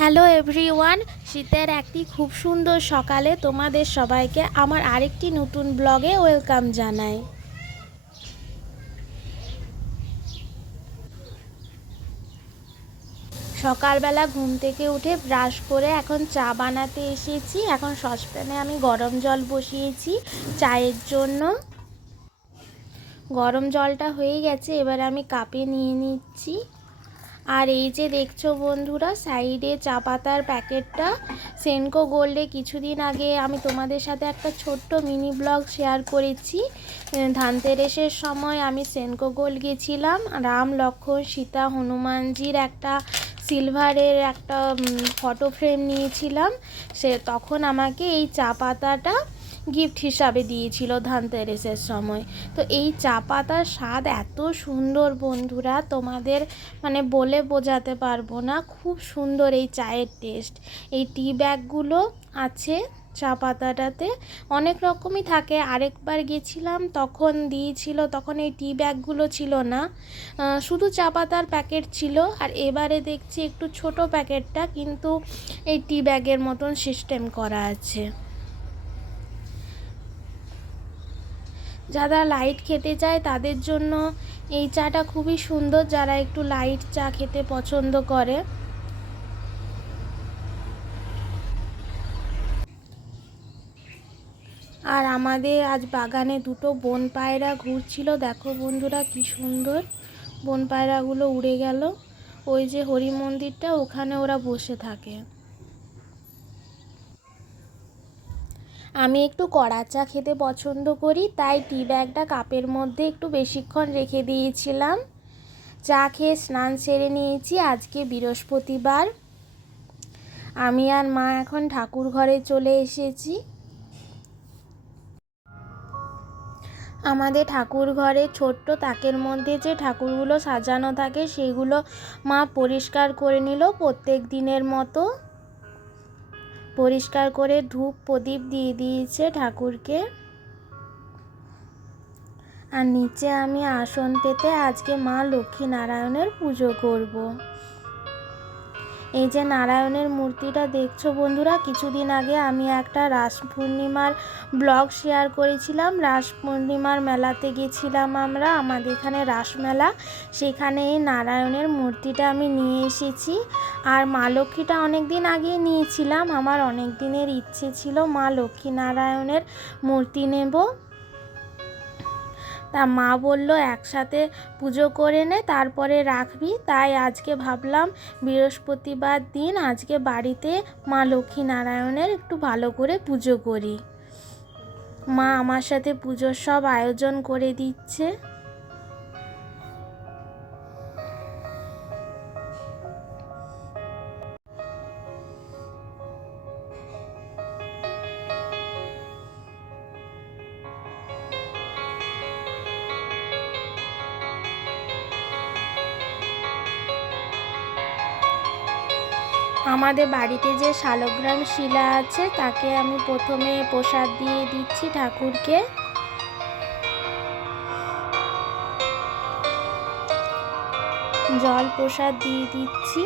Hello everyone, শীতের একটি খুব সুন্দর সকালে তোমাদের সবাইকে আমার আরেকটি নতুন ব্লগে ওয়েলকাম জানাই। সকালবেলা ঘুম থেকে উঠে ব্রাশ করে এখন চা বানাতে এসেছি। এখন সসপ্যানে আমি গরম জল বসিয়েছি চায়ের জন্য। গরম জলটা হয়ে গেছে, এবার আমি কাপে নিয়ে নিচ্ছি। আর এই যে দেখছো বন্ধুরা, সাইডে চা পাতার প্যাকেটটা সেনকো গোল্ডে কিছুদিন আগে আমি তোমাদের সাথে একটা ছোট্ট মিনি ব্লগ শেয়ার করেছি। ধানতেরাসের সময় আমি সেনকো গোল্ড গেছিলাম, রাম লক্ষ্মণ সীতা হনুমানজির একটা সিলভারের একটা ফটো ফ্রেম নিয়েছিলাম। তখন আমাকে এই চা পাতাটা গিফট হিসাবে দিয়েছিল ধানতেরাসের সময়। তো এই চা পাতার স্বাদ এত সুন্দর বন্ধুরা, তোমাদের বলে বোঝাতে পারবো না। খুব সুন্দর এই চায়ের টেস্ট। এই টি ব্যাগগুলো আছে চা পাতাটাতে, অনেক রকমই থাকে। আরেকবার গেছিলাম তখন দিয়েছিল, তখন এই টি ব্যাগগুলো ছিল না, শুধু চা পাতার প্যাকেট ছিল। আর এবারে দেখছি একটু ছোট প্যাকেটটা, কিন্তু এই টি ব্যাগের মতন সিস্টেম করা আছে। যারা লাইট খেতে চায় তাদের জন্য এই চাটা খুবই সুন্দর, যারা একটু লাইট চা খেতে পছন্দ করে। আর আমাদের আজ বাগানে দুটো বন পায়রা ঘুরছিল, দেখো বন্ধুরা কি সুন্দর। বন পায়রাগুলো উড়ে গেল। ওই যে হরি মন্দিরটা, ওখানে ওরা বসে থাকে। আমি একটু কড়া চা খেতে পছন্দ করি, তাই টি ব্যাগটা কাপের মধ্যে একটু বেশিক্ষণ রেখে দিয়েছিলাম। চা খেয়ে স্নান সেরে নিয়েছি। আজকে বৃহস্পতিবার। আমি আর মা এখন ঠাকুর ঘরে চলে এসেছি। আমাদের ঠাকুর ঘরে ছোট্ট তাকের মধ্যে যে ঠাকুরগুলো সাজানো থাকে সেগুলো মা পরিষ্কার করে নিল প্রত্যেক দিনের মতো। পরিষ্কার করে ধূপ প্রদীপ দিয়ে দিয়েছে ঠাকুরকে। আর নিচে আমি আসন পেতে আজকে মা লক্ষ্মী নারায়ণের পুজো করব। এই যে নারায়ণের মূর্তিটা দেখছো বন্ধুরা, কিছুদিন আগে আমি একটা রাস পূর্ণিমার ব্লগ শেয়ার করেছিলাম। রাস পূর্ণিমার মেলাতে গেছিলাম আমরা, আমাদের এখানে রাসমেলা, সেখানে এই নারায়ণের মূর্তিটা আমি নিয়ে এসেছি। আর মা লক্ষ্মীটা অনেক দিন আগে নিয়েছিলাম, আমার অনেক দিনের ইচ্ছে ছিল মা লক্ষ্মী নারায়ণের মূর্তি নেব। তা মা বলল একসাথে পুজো করে নে, তারপরে রাখবি। তাই আজকে ভাবলাম বৃহস্পতিবার দিন আজকে বাড়িতে মা লক্ষ্মী নারায়ণের একটু ভালো করে পুজো করি। মা আমার সাথে পুজোর সব আয়োজন করে দিচ্ছে। আমাদের বাড়িতে যে শালগ্রাম শিলা আছে তাকে আমি প্রথমে প্রসাদ দিয়ে দিচ্ছি ঠাকুরকে। জল প্রসাদ দিয়ে দিচ্ছি।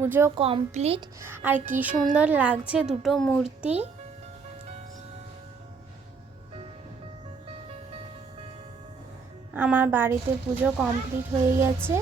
পুজো কমপ্লিট। আর কি সুন্দর লাগছে দুটো মূর্তি। আমার বাড়িতে পুজো কমপ্লিট হয়ে গেছে।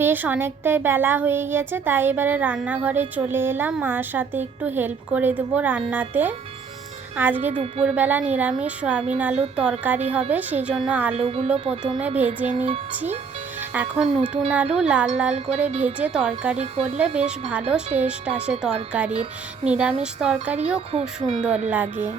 বেশ অনেকটাই বেলা হয়ে গেছে, তাই এবারে রান্নাঘরে চলে এলাম, মার সাথে একটু হেল্প করে দেবো রান্নাতে। আজকে দুপুরবেলা নিরামিষ সয়াবিন আলুর তরকারি হবে, সেই জন্য আলুগুলো প্রথমে ভেজে নিচ্ছি। এখন নতুন আলু লাল লাল করে ভেজে তরকারি করলে বেশ ভালো টেস্ট আসে তরকারির। নিরামিষ তরকারিও খুব সুন্দর লাগে।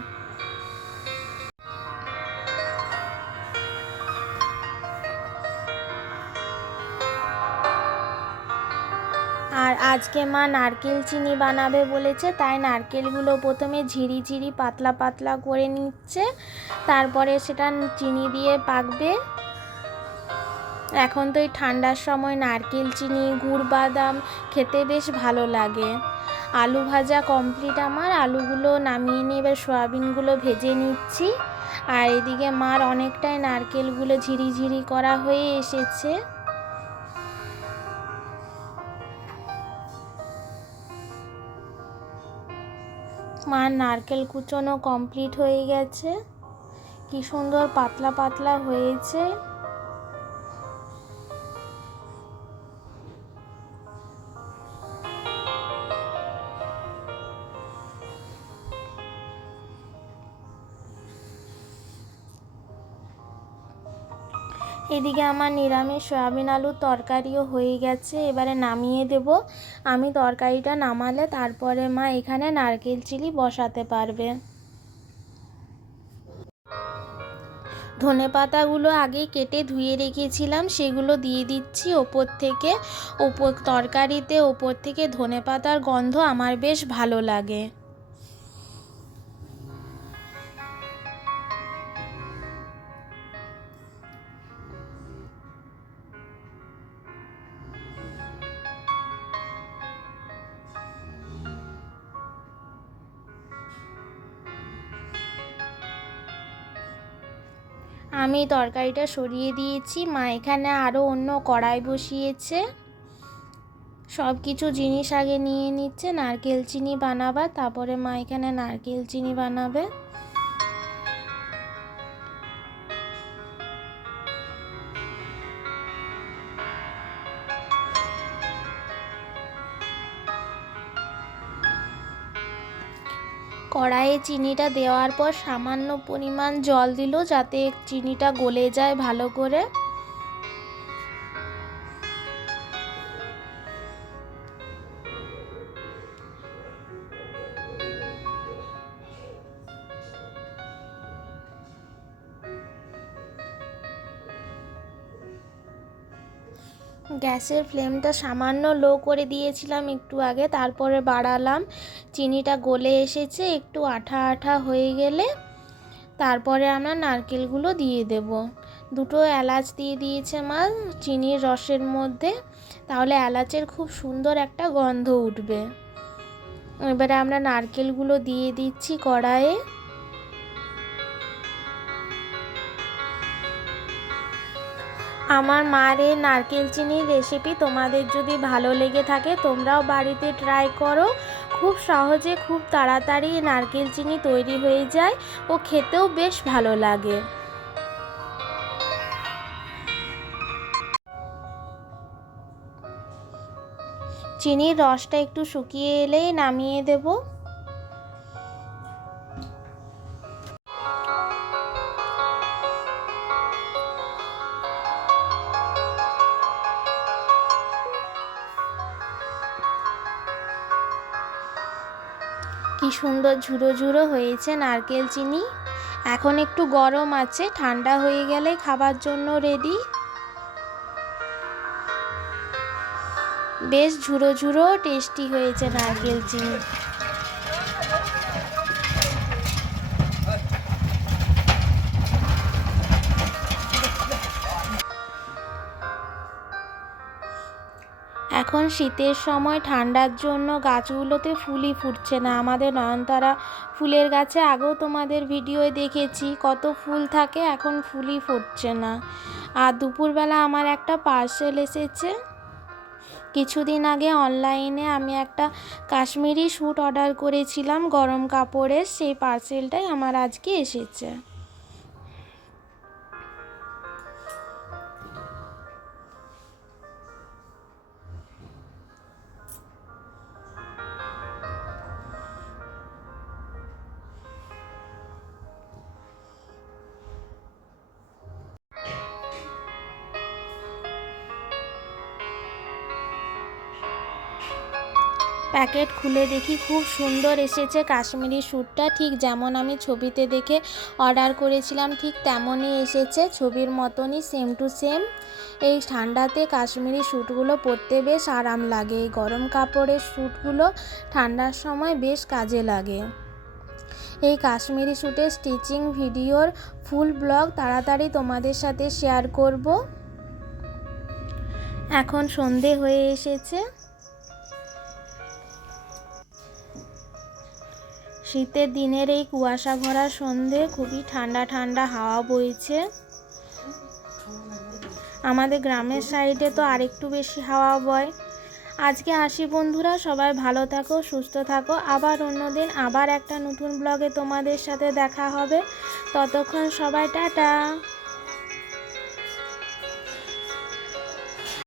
আর আজকে মা নারকেল চিনি বানাবে বলেছে, তাই নারকেলগুলো প্রথমে ঝিরি ঝিরি পাতলা পাতলা করে নিচ্ছে, তারপরে সেটা চিনি দিয়ে পাকবে। এখন তো এই ঠান্ডার সময় নারকেল চিনি গুড় বাদাম খেতে বেশ ভালো লাগে। আলু ভাজা কমপ্লিট আমার, আলুগুলো নামিয়ে নিয়ে এবার সয়াবিনগুলো ভেজে নিচ্ছি। আর এদিকে মার অনেকটাই নারকেলগুলো ঝিরি ঝিরি করা হয়ে এসেছে। মার নারকেল কুচোনো কমপ্লিট হয়ে গেছে। কি সুন্দর পাতলা পাতলা হয়েছে। এদিকে আমার নিরামিষ সয়াবিন আলুর তরকারিও হয়ে গেছে, এবারে নামিয়ে দেব। আমি তরকারিটা নামালে তারপরে মা এখানে নারকেল চিলি বসাতে পারবে। ধনেপাতাগুলো আগে কেটে ধুয়ে রেখেছিলাম, সেগুলো দিয়ে দিচ্ছি ওপর থেকে। তরকারিতে ওপর থেকে ধনেপাতার গন্ধ আমার বেশ ভালো লাগে। আমি তরকারিটা সরিয়ে দিয়েছি, মা এখানে আরও অন্য কড়াই বসিয়েছে। সব কিছু জিনিস আগে নিয়ে নিচ্ছে, নারকেল চিনি বানাবার, তারপরে মা এখানে নারকেল চিনি বানাবে। কড়াইয়ে চিনিটা দেওয়ার পর সামান্য পরিমাণ জল দিল, যাতে চিনিটা গলে যায় ভালো করে। গ্যাসের ফ্লেমটা সামান্য লো করে দিয়েছিলাম একটু আগে, তারপরে বাড়ালাম। চিনিটা গলে এসেছে, একটু আঠা আঠা হয়ে গেলে তারপরে আমরা নারকেলগুলো দিয়ে দেব। দুটো এলাচ দিয়ে দিয়েছে মা চিনির রসের মধ্যে, তাহলে এলাচের খুব সুন্দর একটা গন্ধ উঠবে। এবারে আমরা নারকেলগুলো দিয়ে দিচ্ছি কড়াইয়ে। আমার মার এই নারকেল চিনির রেসিপি তোমাদের যদি ভালো লেগে থাকে তোমরাও বাড়িতে ট্রাই করো। খুব সহজে খুব তাড়াতাড়ি নারকেল চিনি তৈরি হয়ে যায় ও খেতেও বেশ ভালো লাগে। চিনির রসটা একটু শুকিয়ে এলেই নামিয়ে দেব। কি সুন্দর ঝুড়ো ঝুড়ো হয়েছে নারকেল চিনি। এখন একটু গরম আছে, ঠান্ডা হয়ে গেলে খাবার জন্য রেডি। বেশ ঝুড়ো ঝুড়ো টেস্টি হয়েছে নারকেল চিনি। এখন শীতের সময়, ঠান্ডার জন্য গাছগুলোতে ফুলই ফুটছে না। আমাদের নয়নতারা ফুলের গাছে আগেও তোমাদের ভিডিওয়ে দেখেছি কত ফুল থাকে, এখন ফুলই ফুটছে না। আর দুপুরবেলা আমার একটা পার্সেল এসেছে। কিছুদিন আগে অনলাইনে আমি একটা কাশ্মীরি স্যুট অর্ডার করেছিলাম গরম কাপড়ের, সেই পার্সেলটাই আমার আজকে এসেছে। প্যাকেট খুলে দেখি খুব সুন্দর এসেছে কাশ্মীরি স্যুটটা, ঠিক যেমন আমি ছবিতে দেখে অর্ডার করেছিলাম ঠিক তেমনই এসেছে, ছবির মতনই সেম টু সেম। এই ঠান্ডাতে কাশ্মীরি স্যুটগুলো পরতে বেশ আরাম লাগে। এই গরম কাপড়ের স্যুটগুলো ঠান্ডার সময় বেশ কাজে লাগে। এই কাশ্মীরি স্যুটের স্টিচিং ভিডিওর ফুল ব্লগ তাড়াতাড়ি তোমাদের সাথে শেয়ার করব। এখন সন্ধে হয়ে এসেছে। শীতের দিনের এই কুয়াশা ভরা সন্ধে, খুবই ঠান্ডা ঠান্ডা হাওয়া বইছে। আমাদের গ্রামের সাইডে তো আরেকটু বেশি হাওয়া বয়। আজকে আসি বন্ধুরা, সবাই ভালো থাকো, সুস্থ থাকো। আবার অন্যদিন আবার একটা নতুন ব্লগে তোমাদের সাথে দেখা হবে। ততক্ষণ সবাই টাটা।